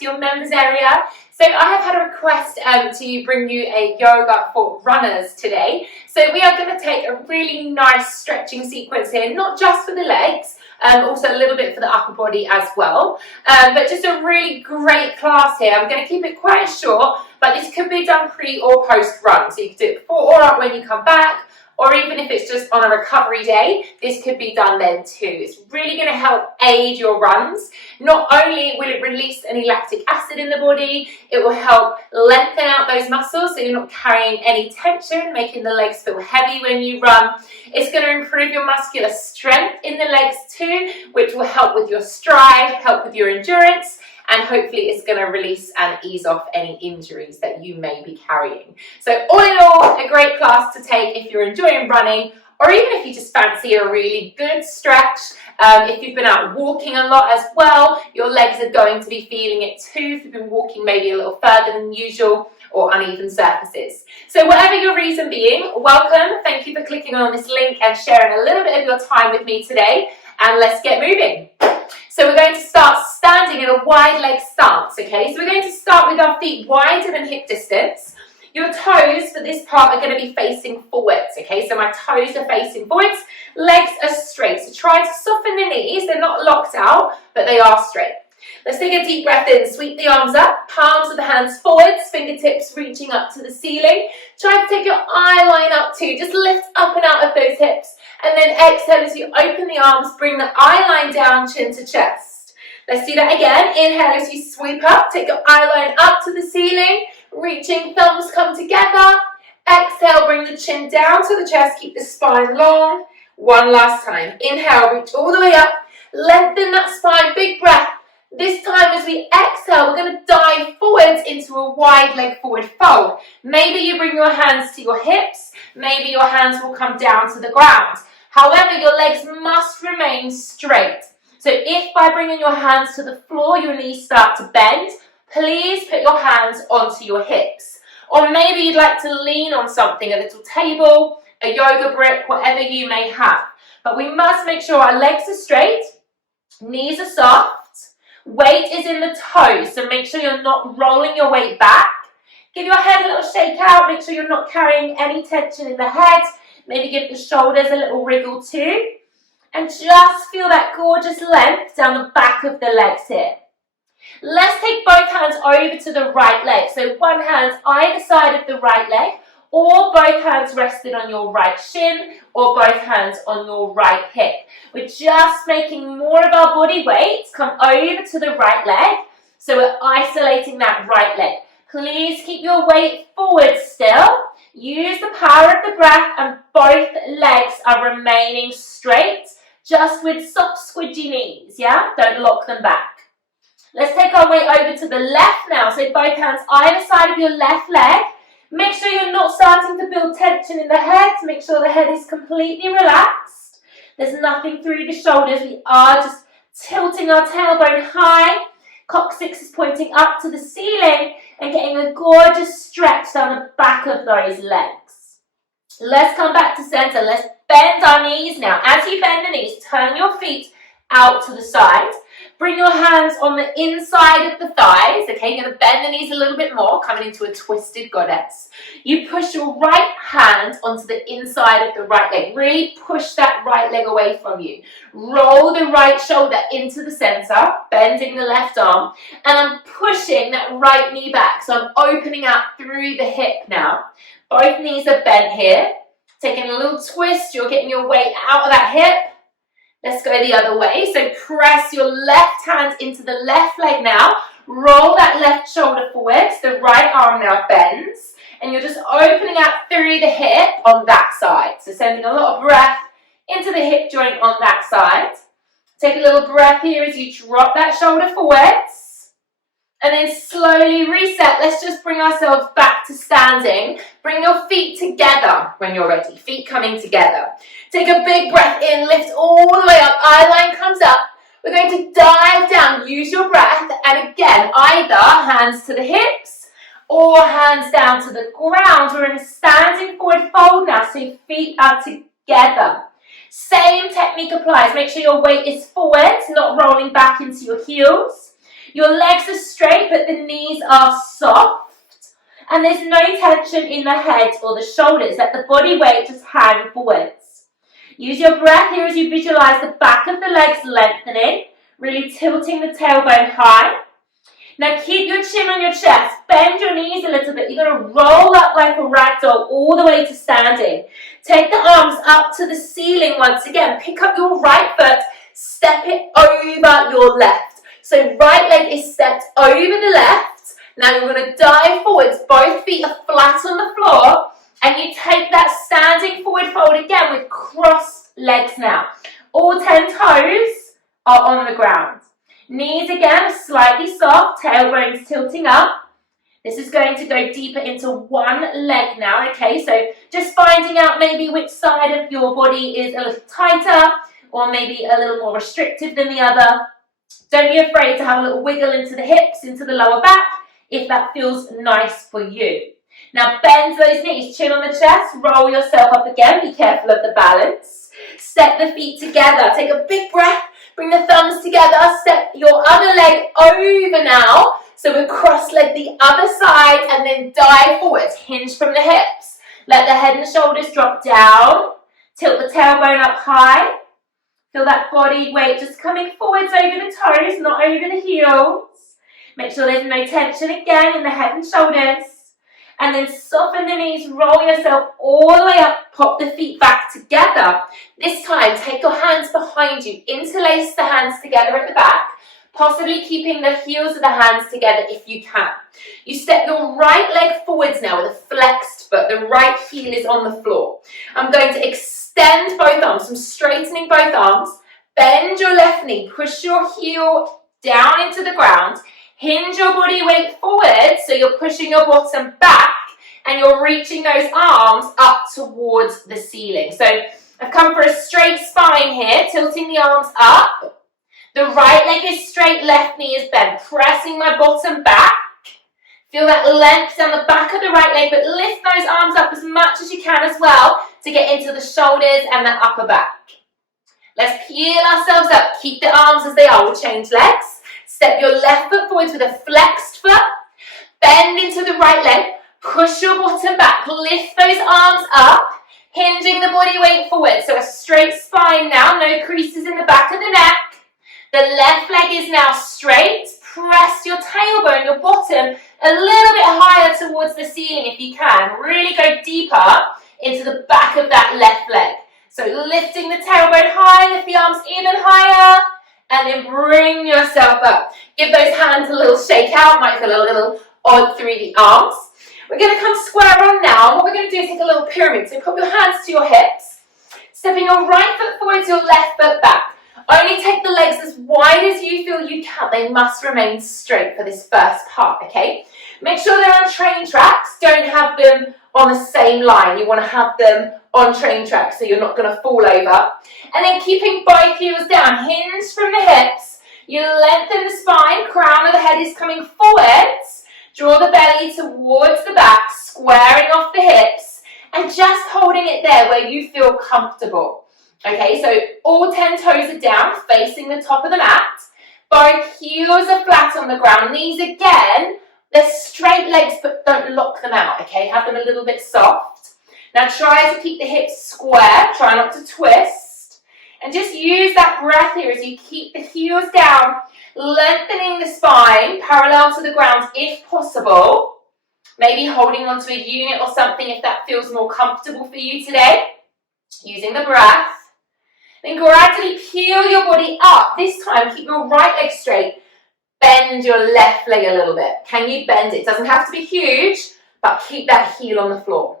to your members area. So I have had a request to bring you a yoga for runners today. So we are going to take a really nice stretching sequence here, not just for the legs, also a little bit for the upper body as well. But just a really great class here. I'm going to keep it quite short, but this could be done pre or post run. So you can do it before or when you come back, or even if it's just on a recovery day, this could be done then too. It's really going to help aid your runs. Not only will it release any lactic acid in the body, it will help lengthen out those muscles so you're not carrying any tension, making the legs feel heavy when you run. It's going to improve your muscular strength in the legs too, which will help with your stride, help with your endurance, and hopefully it's going to release and ease off any injuries that you may be carrying. So all in all, a great class to take if you're enjoying running, or even if you just fancy a really good stretch. If you've been out walking a lot as well, your legs are going to be feeling it too if you've been walking maybe a little further than usual or uneven surfaces. So whatever your reason being, welcome. Thank you for clicking on this link and sharing a little bit of your time with me today. And let's get moving. So we're going to start standing in a wide leg stance, okay? So we're going to start with our feet wider than hip distance. Your toes for this part are going to be facing forwards, okay? So my toes are facing forwards, legs are straight. So try to soften the knees. They're not locked out, but they are straight. Let's take a deep breath in. Sweep the arms up, palms of the hands forwards, fingertips reaching up to the ceiling. Try to take your eye line up too. Just lift up and out of those hips. And then exhale as you open the arms, bring the eye line down, chin to chest. Let's do that again. Inhale as you sweep up, take your eye line up to the ceiling, reaching, thumbs come together. Exhale, bring the chin down to the chest, keep the spine long. One last time. Inhale, reach all the way up, lengthen that spine, big breath. This time as we exhale, we're going to dive forwards into a wide leg forward fold. Maybe you bring your hands to your hips, maybe your hands will come down to the ground. However, your legs must remain straight. So if by bringing your hands to the floor, your knees start to bend, please put your hands onto your hips. Or maybe you'd like to lean on something, a little table, a yoga brick, whatever you may have. But we must make sure our legs are straight, knees are soft, weight is in the toes, so make sure you're not rolling your weight back. Give your head a little shake out, make sure you're not carrying any tension in the head. Maybe give the shoulders a little wriggle too. And just feel that gorgeous length down the back of the legs here. Let's take both hands over to the right leg. So one hand either side of the right leg, or both hands rested on your right shin, or both hands on your right hip. We're just making more of our body weight come over to the right leg. So we're isolating that right leg. Please keep your weight forward still. Use the power of the breath and both legs are remaining straight, just with soft squidgy knees, yeah? Don't lock them back. Let's take our weight over to the left now. So both hands either side of your left leg. Make sure you're not starting to build tension in the head. Make sure the head is completely relaxed. There's nothing through the shoulders. We are just tilting our tailbone high. Coccyx is pointing up to the ceiling and getting a gorgeous stretch down the back of those legs. Let's come back to center. Let's bend our knees now. As you bend the knees, turn your feet out to the side. Bring your hands on the inside of the thighs. Okay, you're going to bend the knees a little bit more, coming into a twisted goddess. You push your right hand onto the inside of the right leg. Really push that right leg away from you. Roll the right shoulder into the center, bending the left arm, and I'm pushing that right knee back. So I'm opening out through the hip now. Both knees are bent here. Taking a little twist, you're getting your weight out of that hip. Let's go the other way. So press your left hand into the left leg now. Roll that left shoulder forwards. The right arm now bends. And you're just opening out through the hip on that side. So sending a lot of breath into the hip joint on that side. Take a little breath here as you drop that shoulder forwards. And then slowly reset. Let's just bring ourselves back to standing. Bring your feet together when you're ready. Feet coming together. Take a big breath in. Lift all the way up. Eye line comes up. We're going to dive down. Use your breath. And again, either hands to the hips or hands down to the ground. We're in a standing forward fold now. So your feet are together. Same technique applies. Make sure your weight is forward, not rolling back into your heels. Your legs are straight, but the knees are soft. And there's no tension in the head or the shoulders. Let the body weight just hang forwards. Use your breath here as you visualize the back of the legs lengthening, really tilting the tailbone high. Now keep your chin on your chest, bend your knees a little bit. You're going to roll up like a rag doll all the way to standing. Take the arms up to the ceiling once again. Pick up your right foot, step it over your left. So right leg is stepped over the left. Now you're going to dive forwards. Both feet are flat on the floor. And you take that standing forward fold again with crossed legs now. All 10 toes are on the ground. Knees again are slightly soft, tailbones tilting up. This is going to go deeper into one leg now, okay? So just finding out maybe which side of your body is a little tighter or maybe a little more restrictive than the other. Don't be afraid to have a little wiggle into the hips, into the lower back, if that feels nice for you. Now bend those knees, chin on the chest, roll yourself up again. Be careful of the balance. Step the feet together. Take a big breath. Bring the thumbs together. Step your other leg over now. So we cross-leg the other side and then dive forwards. Hinge from the hips. Let the head and shoulders drop down. Tilt the tailbone up high. Feel that body weight just coming forwards over the toes, not over the heels. Make sure there's no tension again in the head and shoulders. And then soften the knees, roll yourself all the way up, pop the feet back together. This time, take your hands behind you, interlace the hands together at the back, possibly keeping the heels of the hands together if you can. You step your right leg forwards now with a flexed foot. The right heel is on the floor. I'm going to extend both arms. I'm straightening both arms. Bend your left knee, push your heel down into the ground. Hinge your body weight forward, so you're pushing your bottom back and you're reaching those arms up towards the ceiling. So I've come for a straight spine here, tilting the arms up. The right leg is straight, left knee is bent, pressing my bottom back. Feel that length down the back of the right leg, but lift those arms up as much as you can as well to get into the shoulders and the upper back. Let's peel ourselves up. Keep the arms as they are. We'll change legs. Step your left foot forwards with a flexed foot. Bend into the right leg. Push your bottom back. Lift those arms up. Hinging the body weight forward. So a straight spine now. No creases in the back of the neck. The left leg is now straight. Press your tailbone, your bottom, a little bit higher towards the ceiling if you can. Really go deeper into the back of that left leg. So lifting the tailbone high. Lift the arms even higher. And then bring yourself up. Give those hands a little shake out. Might feel a little odd through the arms. We're going to come square on now. What we're going to do is take a little pyramid. So put your hands to your hips. Stepping your right foot forwards, your left foot back. Only take the legs as wide as you feel you can. They must remain straight for this first part, okay? Make sure they're on train tracks. Don't have them on the same line. You want to have them on train tracks so you're not going to fall over. And then keeping both heels down, hinge from the hips. You lengthen the spine, crown of the head is coming forwards. Draw the belly towards the back, squaring off the hips, and just holding it there where you feel comfortable. Okay, so all 10 toes are down, facing the top of the mat. Both heels are flat on the ground. Knees again, they're straight legs, but don't lock them out, okay? Have them a little bit soft. Now try to keep the hips square, try not to twist. And just use that breath here as you keep the heels down, lengthening the spine, parallel to the ground if possible. Maybe holding onto a unit or something if that feels more comfortable for you today. Using the breath. Then gradually peel your body up. This time, keep your right leg straight. Bend your left leg a little bit. Can you bend it? It doesn't have to be huge, but keep that heel on the floor.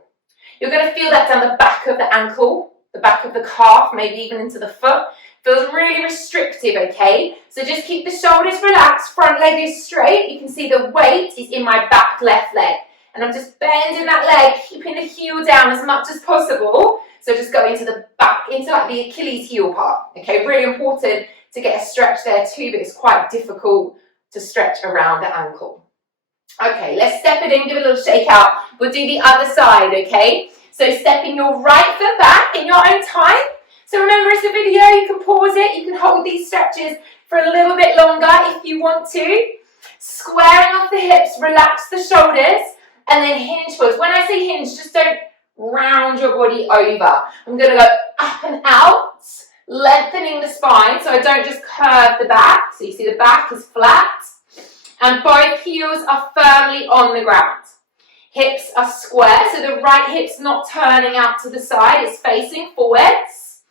You're going to feel that down the back of the ankle, the back of the calf, maybe even into the foot. Feels really restrictive, okay? So just keep the shoulders relaxed, front leg is straight. You can see the weight is in my back left leg. And I'm just bending that leg, keeping the heel down as much as possible. So just go into the back, into like the Achilles heel part, okay? Really important to get a stretch there too, but it's quite difficult to stretch around the ankle. Okay, let's step it in, give it a little shake out. We'll do the other side, okay? So stepping your right foot back in your own time. So remember, it's a video, you can pause it, you can hold these stretches for a little bit longer if you want to. Squaring off the hips, relax the shoulders, and then hinge forwards. When I say hinge, just don't round your body over. I'm going to go up and out, lengthening the spine so I don't just curve the back. So you see the back is flat, and both heels are firmly on the ground. Hips are square, so the right hip's not turning out to the side, it's facing forwards.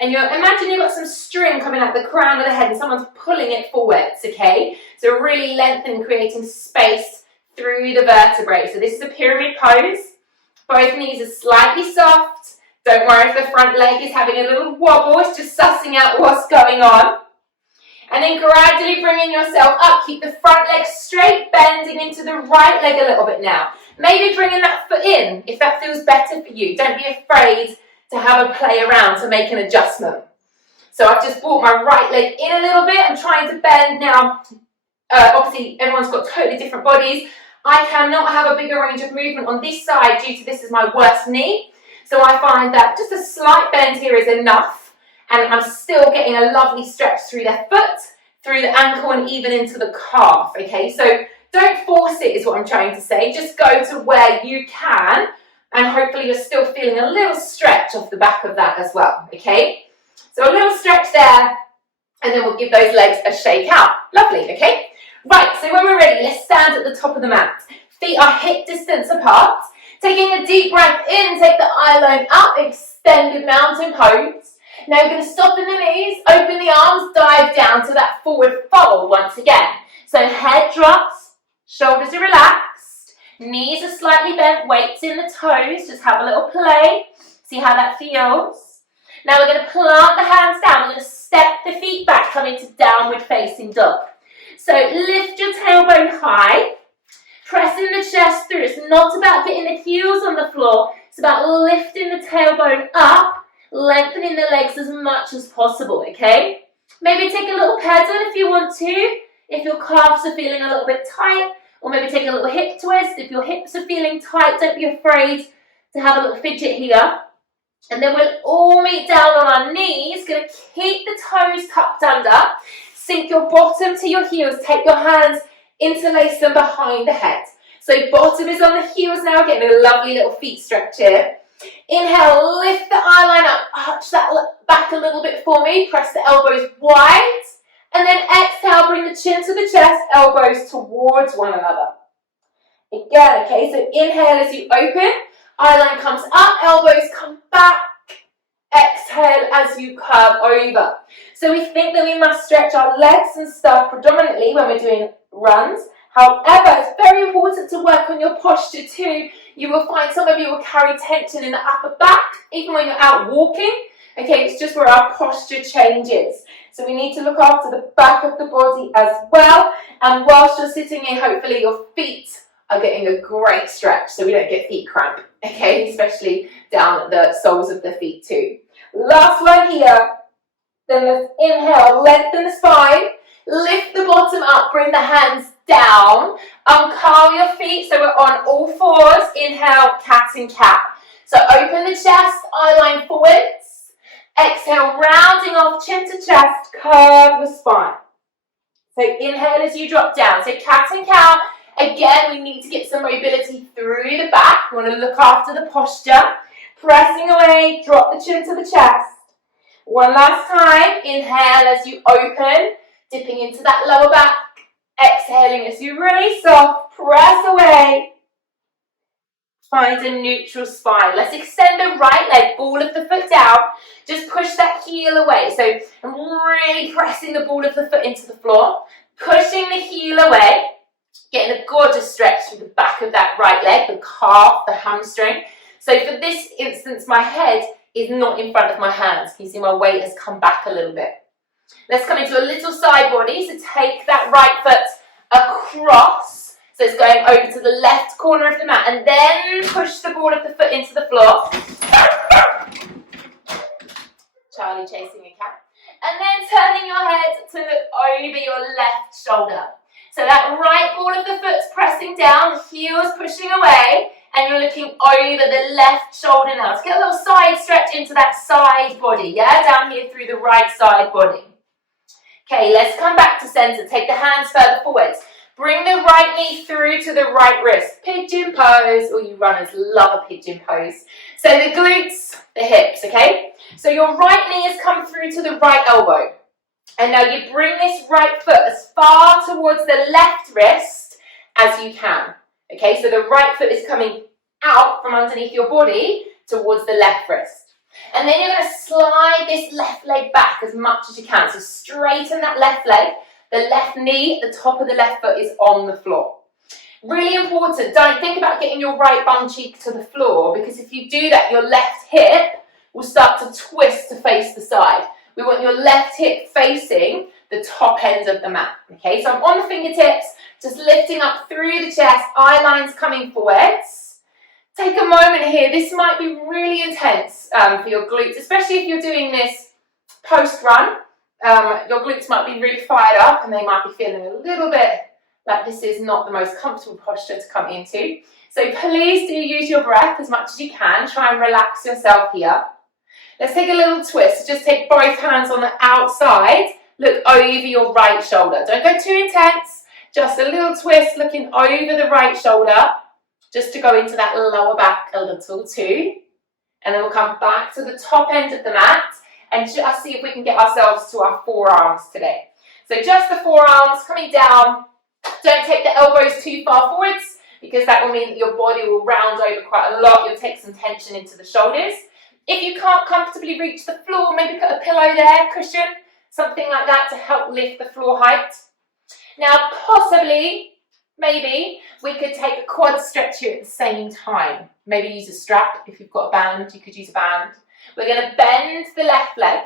And imagine you've got some string coming out the crown of the head and someone's pulling it forwards, okay? So really lengthening, creating space through the vertebrae. So this is a pyramid pose. Both knees are slightly soft. Don't worry if the front leg is having a little wobble, it's just sussing out what's going on. And then gradually bringing yourself up. Keep the front leg straight, bending into the right leg a little bit now. Maybe bringing that foot in if that feels better for you. Don't be afraid to have a play around to make an adjustment. So I've just brought my right leg in a little bit. I'm trying to bend now. Obviously, everyone's got totally different bodies. I cannot have a bigger range of movement on this side due to this is my worst knee. So I find that just a slight bend here is enough. And I'm still getting a lovely stretch through the foot, through the ankle, and even into the calf, okay? So don't force it is what I'm trying to say. Just go to where you can, and hopefully you're still feeling a little stretch off the back of that as well, okay? So a little stretch there, and then we'll give those legs a shake out. Lovely, okay? Right, so when we're ready, let's stand at the top of the mat. Feet are hip distance apart. Taking a deep breath in, take the eye line up, extended mountain pose. Now we're going to stop in the knees, open the arms, dive down to that forward fold once again. So head drops, shoulders are relaxed, knees are slightly bent, weights in the toes, just have a little play, see how that feels. Now we're going to plant the hands down, we're going to step the feet back, come into downward facing dog. So lift your tailbone high, pressing the chest through. It's not about getting the heels on the floor, it's about lifting the tailbone up, lengthening the legs as much as possible, okay? Maybe take a little pedal if you want to, if your calves are feeling a little bit tight, or maybe take a little hip twist. If your hips are feeling tight, don't be afraid to have a little fidget here. And then we'll all meet down on our knees, gonna keep the toes tucked under, sink your bottom to your heels, take your hands, interlace them behind the head. So bottom is on the heels now, getting a lovely little feet stretch here. Inhale, lift the eye line up, arch that back a little bit for me, press the elbows wide, and then exhale, bring the chin to the chest, elbows towards one another. Again, okay, so inhale as you open, eye line comes up, elbows come back, exhale as you curve over. So we think that we must stretch our legs and stuff predominantly when we're doing runs. However, it's very important to work on your posture too. You will find some of you will carry tension in the upper back, even when you're out walking. Okay, it's just where our posture changes. So we need to look after the back of the body as well. And whilst you're sitting here, hopefully your feet are getting a great stretch so we don't get feet cramp. Okay, especially down at the soles of the feet too. Last one here. Then let's inhale, lengthen the spine. Lift the bottom up, bring the hands down, uncurl your feet so we're on all fours. Inhale, cat and cow. So open the chest, eye line forwards. Exhale, rounding off chin to chest, curve the spine. So inhale as you drop down. So cat and cow. Again, we need to get some mobility through the back. We want to look after the posture. Pressing away, drop the chin to the chest. One last time. Inhale as you open. Dipping into that lower back, exhaling as you release off, press away. Find a neutral spine. Let's extend the right leg, ball of the foot down. Just push that heel away. So I'm really pressing the ball of the foot into the floor, pushing the heel away, getting a gorgeous stretch through the back of that right leg, the calf, the hamstring. So for this instance, my head is not in front of my hands. You see my weight has come back a little bit. Let's come into a little side body. So take that right foot across. So it's going over to the left corner of the mat. And then push the ball of the foot into the floor. Charlie chasing a cat. And then turning your head to look over your left shoulder. So that right ball of the foot's pressing down, the heel's pushing away, and you're looking over the left shoulder now. To get a little side stretch into that side body, yeah? Down here through the right side body. Okay, let's come back to center. Take the hands further forwards. Bring the right knee through to the right wrist. Pigeon pose. All you runners love a pigeon pose. So the glutes, the hips, okay? So your right knee has come through to the right elbow. And now you bring this right foot as far towards the left wrist as you can. Okay, so the right foot is coming out from underneath your body towards the left wrist. And then you're going to slide this left leg back as much as you can. So straighten that left leg. The left knee, the top of the left foot is on the floor. Really important, don't think about getting your right bum cheek to the floor, because if you do that, your left hip will start to twist to face the side. We want your left hip facing the top end of the mat. Okay, so I'm on the fingertips, just lifting up through the chest, eye lines coming forwards. Take a moment here. This might be really intense for your glutes, especially if you're doing this post-run. Your glutes might be really fired up and they might be feeling a little bit like this is not the most comfortable posture to come into. So please do use your breath as much as you can. Try and relax yourself here. Let's take a little twist. Just take both hands on the outside. Look over your right shoulder. Don't go too intense. Just a little twist looking over the right shoulder, just to go into that lower back a little too. And then we'll come back to the top end of the mat and just see if we can get ourselves to our forearms today. So just the forearms coming down. Don't take the elbows too far forwards, because that will mean that your body will round over quite a lot. You'll take some tension into the shoulders. If you can't comfortably reach the floor, maybe put a pillow there, cushion, something like that to help lift the floor height. Now possibly, maybe, we could take a quad stretch here at the same time. Maybe use a strap. If you've got a band, you could use a band. We're going to bend the left leg,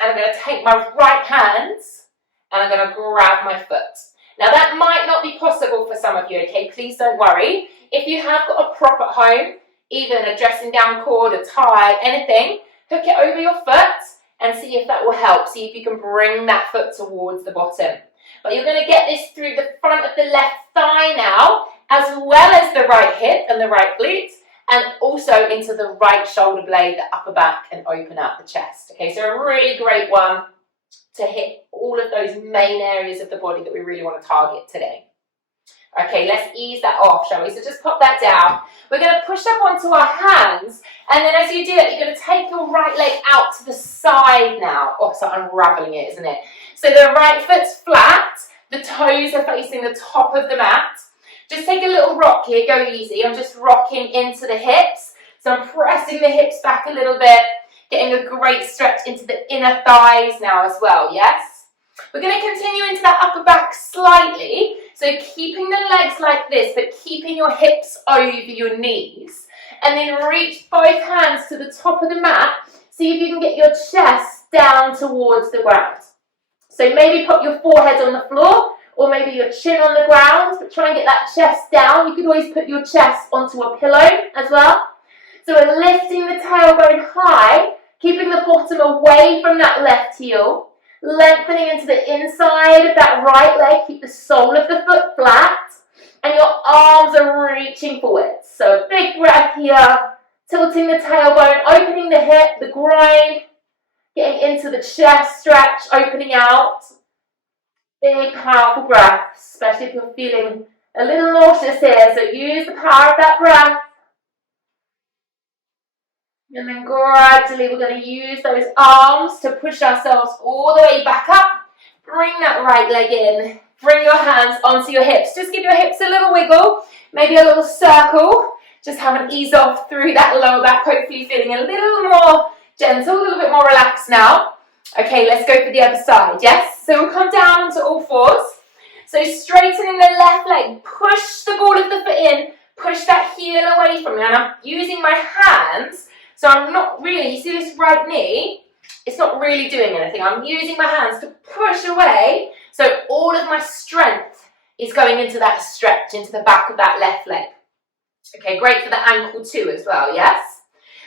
and I'm going to take my right hands, and I'm going to grab my foot. Now that might not be possible for some of you, okay? Please don't worry. If you have got a prop at home, even a dressing down cord, a tie, anything, hook it over your foot and see if that will help. See if you can bring that foot towards the bottom. But you're going to get this through the front of the left thigh now, as well as the right hip and the right glute, and also into the right shoulder blade, the upper back, and open up the chest. Okay, so a really great one to hit all of those main areas of the body that we really want to target today. Okay, let's ease that off, shall we? So just pop that down. We're going to push up onto our hands, and then as you do it, you're going to take your right leg out to the side now. Oh, so unraveling it, isn't it? So the right foot's flat, the toes are facing the top of the mat. Just take a little rock here, go easy. I'm just rocking into the hips. So I'm pressing the hips back a little bit, getting a great stretch into the inner thighs now as well, yes? We're going to continue into that upper back slightly. So keeping the legs like this, but keeping your hips over your knees. And then reach both hands to the top of the mat. See if you can get your chest down towards the ground. So maybe put your forehead on the floor, or maybe your chin on the ground, but try and get that chest down. You could always put your chest onto a pillow as well. So we're lifting the tailbone high, keeping the bottom away from that left heel, lengthening into the inside of that right leg. Keep the sole of the foot flat, and your arms are reaching forwards. So a big breath here, tilting the tailbone, opening the hip, the groin, getting into the chest stretch, opening out. Big, powerful breath, especially if you're feeling a little nauseous here. So use the power of that breath. And then gradually we're going to use those arms to push ourselves all the way back up. Bring that right leg in. Bring your hands onto your hips. Just give your hips a little wiggle, maybe a little circle. Just have an ease off through that lower back, hopefully feeling a little more gentle, a little bit more relaxed now. Okay, let's go for the other side, yes? So we'll come down onto all fours. So straightening the left leg, push the ball of the foot in, push that heel away from me. And I'm using my hands, so I'm not really, you see this right knee? It's not really doing anything. I'm using my hands to push away, so all of my strength is going into that stretch, into the back of that left leg. Okay, great for the ankle too as well, yes?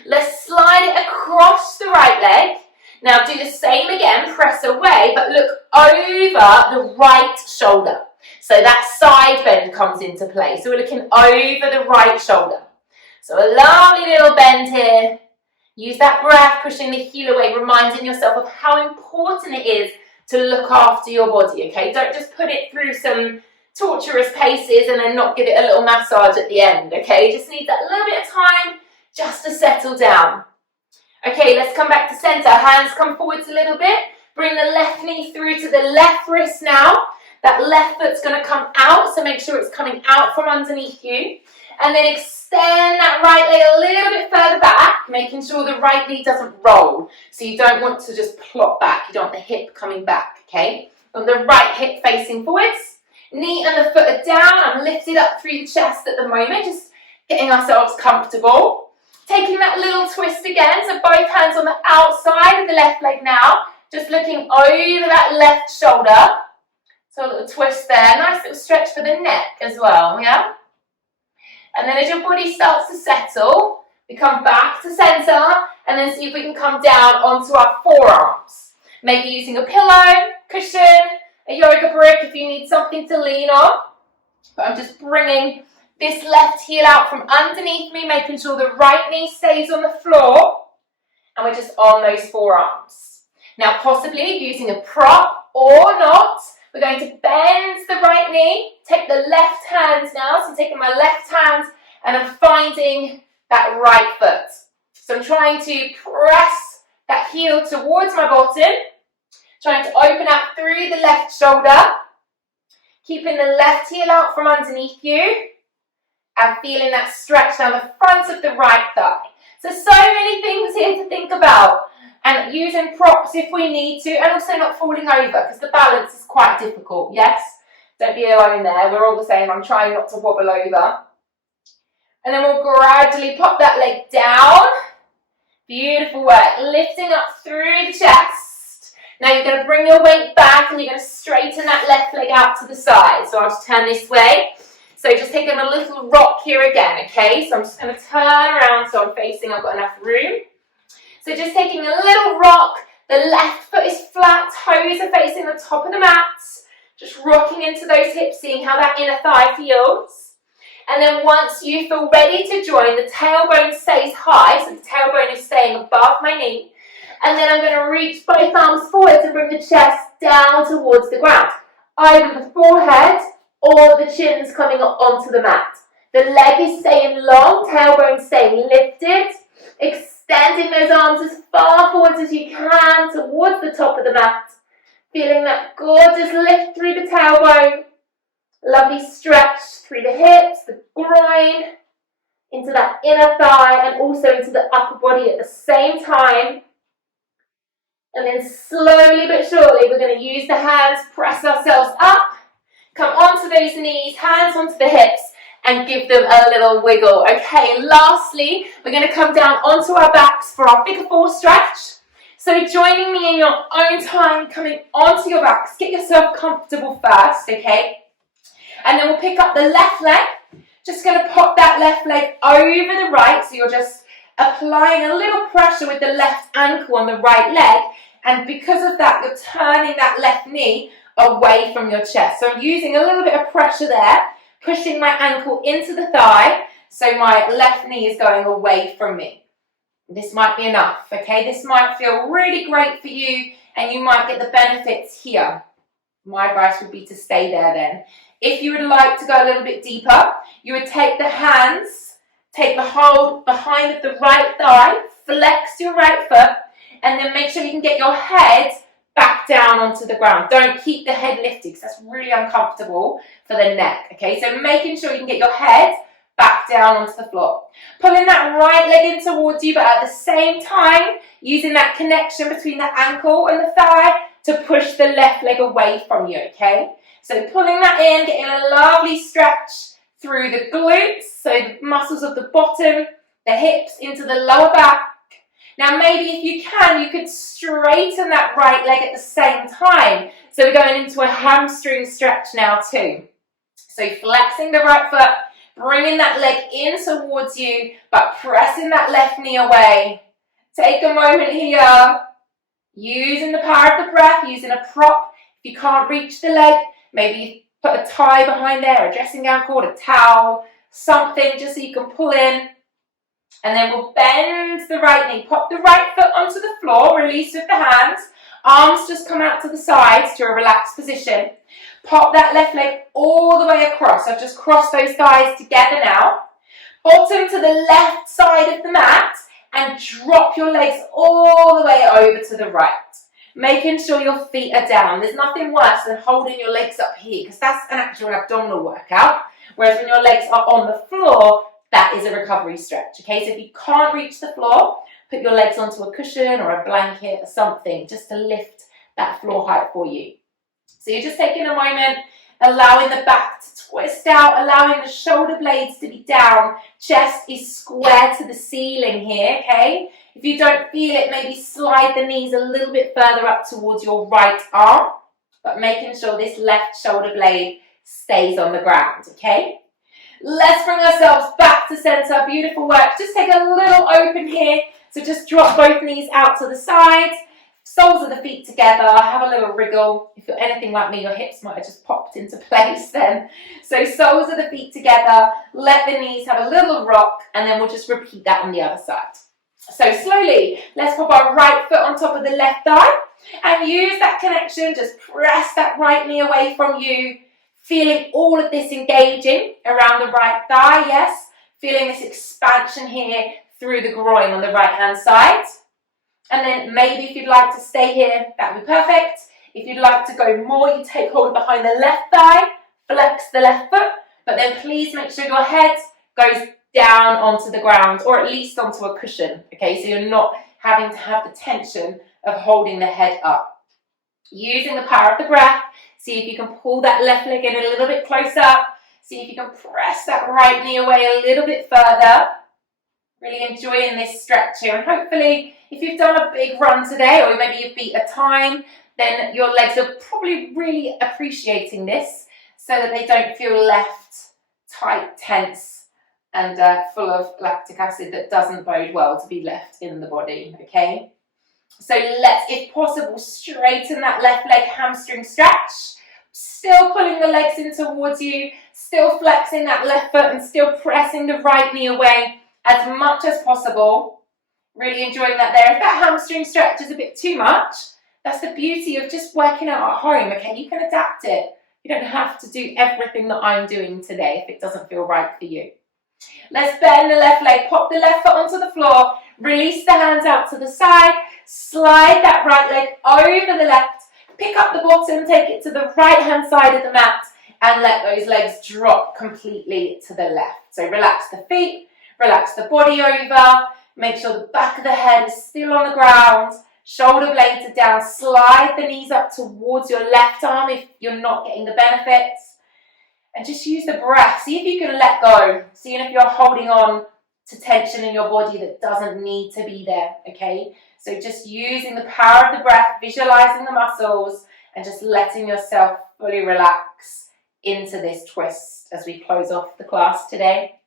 Let's slide it across the right leg. Now do the same again, press away, but look over the right shoulder. So that side bend comes into play. So we're looking over the right shoulder. So a lovely little bend here. Use that breath, pushing the heel away, reminding yourself of how important it is to look after your body, okay? Don't just put it through some torturous paces and then not give it a little massage at the end, okay? Just need that little bit of time just to settle down. Okay, let's come back to center. Hands come forwards a little bit. Bring the left knee through to the left wrist now. That left foot's going to come out, so make sure it's coming out from underneath you. And then extend that right leg a little bit further back, making sure the right knee doesn't roll. So you don't want to just plop back. You don't want the hip coming back, okay? On the right hip facing forwards. Knee and the foot are down. I'm lifted up through the chest at the moment, just getting ourselves comfortable. Taking that little twist again, so both hands on the outside of the left leg now. Just looking over that left shoulder. So a little twist there. Nice little stretch for the neck as well, yeah? And then as your body starts to settle, we come back to center and then see if we can come down onto our forearms. Maybe using a pillow, cushion, a yoga brick if you need something to lean on. But I'm just bringing this left heel out from underneath me, making sure the right knee stays on the floor. And we're just on those forearms. Now possibly using a prop or not, we're going to bend the right knee, take the left hand now, so I'm taking my left hand and I'm finding that right foot. So I'm trying to press that heel towards my bottom, trying to open up through the left shoulder, keeping the left heel out from underneath you, and feeling that stretch down the front of the right thigh. So many things here to think about. And using props if we need to, and also not falling over, because the balance is quite difficult, yes? Don't be alone there. We're all the same. I'm trying not to wobble over. And then we'll gradually pop that leg down. Beautiful work. Lifting up through the chest. Now you're going to bring your weight back and you're going to straighten that left leg out to the side. So I'll just turn this way. So just taking a little rock here again, okay? So I'm just going to turn around so I'm facing, I've got enough room. So just taking a little rock, the left foot is flat, toes are facing the top of the mat. Just rocking into those hips, seeing how that inner thigh feels. And then once you feel ready to join, the tailbone stays high, so the tailbone is staying above my knee. And then I'm going to reach both arms forward to bring the chest down towards the ground. Either the forehead or the chin's coming onto the mat. The leg is staying long, tailbone staying lifted. Extending those arms as far forwards as you can towards the top of the mat. Feeling that gorgeous lift through the tailbone. Lovely stretch through the hips, the groin, into that inner thigh and also into the upper body at the same time. And then slowly but surely we're going to use the hands, press ourselves up, come onto those knees, hands onto the hips, and give them a little wiggle. Okay, lastly, we're going to come down onto our backs for our figure four stretch. So joining me in your own time, coming onto your backs. Get yourself comfortable first, okay? And then we'll pick up the left leg. Just going to pop that left leg over the right. So you're just applying a little pressure with the left ankle on the right leg. And because of that, you're turning that left knee away from your chest. So I'm using a little bit of pressure there. Pushing my ankle into the thigh, so my left knee is going away from me. This might be enough, okay? This might feel really great for you, and you might get the benefits here. My advice would be to stay there then. If you would like to go a little bit deeper, you would take the hands, take the hold behind the right thigh, flex your right foot, and then make sure you can get your head back down onto the ground. Don't keep the head lifted because that's really uncomfortable for the neck, okay? So making sure you can get your head back down onto the floor. Pulling that right leg in towards you, but at the same time, using that connection between the ankle and the thigh to push the left leg away from you, okay? So pulling that in, getting a lovely stretch through the glutes, so the muscles of the bottom, the hips into the lower back. Now maybe if you can, you could straighten that right leg at the same time. So we're going into a hamstring stretch now too. So flexing the right foot, bringing that leg in towards you, but pressing that left knee away. Take a moment here, using the power of the breath, using a prop. If you can't reach the leg, maybe put a tie behind there, a dressing gown cord, a towel, something just so you can pull in. And then we'll bend the right knee, pop the right foot onto the floor, release with the hands, arms just come out to the sides to a relaxed position. Pop that left leg all the way across. I've just crossed those thighs together now. Bottom to the left side of the mat and drop your legs all the way over to the right. Making sure your feet are down. There's nothing worse than holding your legs up here because that's an actual abdominal workout. Whereas when your legs are on the floor, that is a recovery stretch. Okay, so if you can't reach the floor, put your legs onto a cushion or a blanket or something just to lift that floor height for you. So you're just taking a moment, allowing the back to twist out, allowing the shoulder blades to be down. Chest is square to the ceiling here, okay? If you don't feel it, maybe slide the knees a little bit further up towards your right arm, but making sure this left shoulder blade stays on the ground, okay? Let's bring ourselves back to center. Beautiful work. Just take a little open here. So just drop both knees out to the side. Soles of the feet together. Have a little wriggle. If you're anything like me, your hips might have just popped into place then. So soles of the feet together. Let the knees have a little rock, and then we'll just repeat that on the other side. So slowly, let's pop our right foot on top of the left thigh and use that connection. Just press that right knee away from you. Feeling all of this engaging around the right thigh, yes. Feeling this expansion here through the groin on the right hand side. And then maybe if you'd like to stay here, that would be perfect. If you'd like to go more, you take hold behind the left thigh, flex the left foot, but then please make sure your head goes down onto the ground or at least onto a cushion, okay? So you're not having to have the tension of holding the head up. Using the power of the breath, see if you can pull that left leg in a little bit closer. See if you can press that right knee away a little bit further. Really enjoying this stretch here. And hopefully, if you've done a big run today, or maybe you've beat a time, then your legs are probably really appreciating this so that they don't feel left tight, tense, and full of lactic acid that doesn't bode well to be left in the body, okay? So let's, if possible, straighten that left leg hamstring stretch. Still pulling the legs in towards you, still flexing that left foot and still pressing the right knee away as much as possible. Really enjoying that there. If that hamstring stretch is a bit too much, that's the beauty of just working out at home, okay? You can adapt it. You don't have to do everything that I'm doing today if it doesn't feel right for you. Let's bend the left leg, pop the left foot onto the floor, release the hands out to the side, slide that right leg over the left, pick up the bottom, take it to the right hand side of the mat and let those legs drop completely to the left. So relax the feet, relax the body over, make sure the back of the head is still on the ground, shoulder blades are down, slide the knees up towards your left arm if you're not getting the benefits. And just use the breath. See if you can let go. Seeing if you're holding on to tension in your body that doesn't need to be there, okay? So just using the power of the breath, visualizing the muscles, and just letting yourself fully relax into this twist as we close off the class today.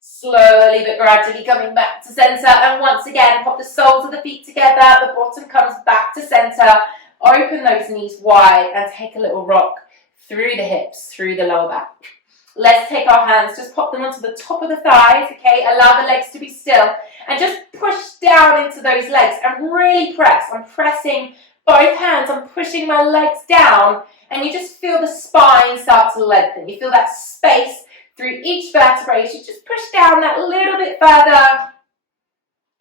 Slowly but gradually coming back to center. And once again, pop the soles of the feet together. The bottom comes back to center. Open those knees wide and take a little rock through the hips, through the lower back. Let's take our hands, just pop them onto the top of the thighs, okay? Allow the legs to be still and just push down into those legs and really press. I'm pressing both hands, I'm pushing my legs down and you just feel the spine start to lengthen. You feel that space through each vertebrae. You just push down that little bit further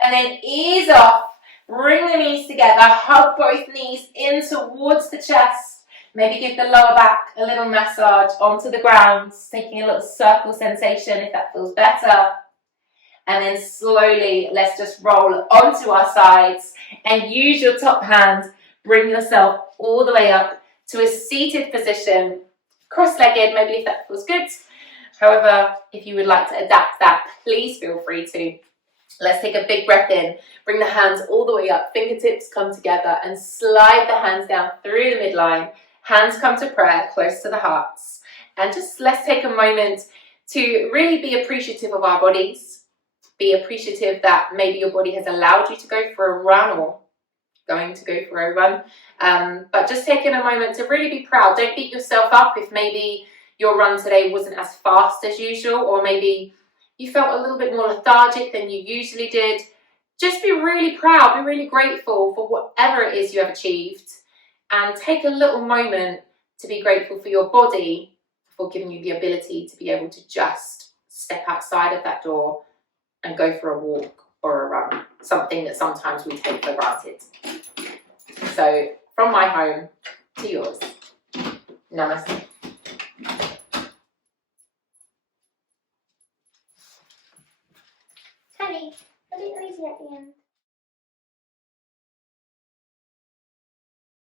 and then ease off. Bring the knees together, hug both knees in towards the chest. Maybe give the lower back a little massage onto the ground, taking a little circle sensation if that feels better. And then slowly, let's just roll onto our sides and use your top hand. Bring yourself all the way up to a seated position, cross-legged, maybe if that feels good. However, if you would like to adapt that, please feel free to. Let's take a big breath in. Bring the hands all the way up, fingertips come together and slide the hands down through the midline. Hands come to prayer, close to the hearts. And just let's take a moment to really be appreciative of our bodies. Be appreciative that maybe your body has allowed you to go for a run or going to go for a run. But just taking a moment to really be proud. Don't beat yourself up if maybe your run today wasn't as fast as usual, or maybe you felt a little bit more lethargic than you usually did. Just be really proud, be really grateful for whatever it is you have achieved. And take a little moment to be grateful for your body for giving you the ability to be able to just step outside of that door and go for a walk or a run, something that sometimes we take for granted. So from my home to yours, namaste. Honey, a bit noisy at the end.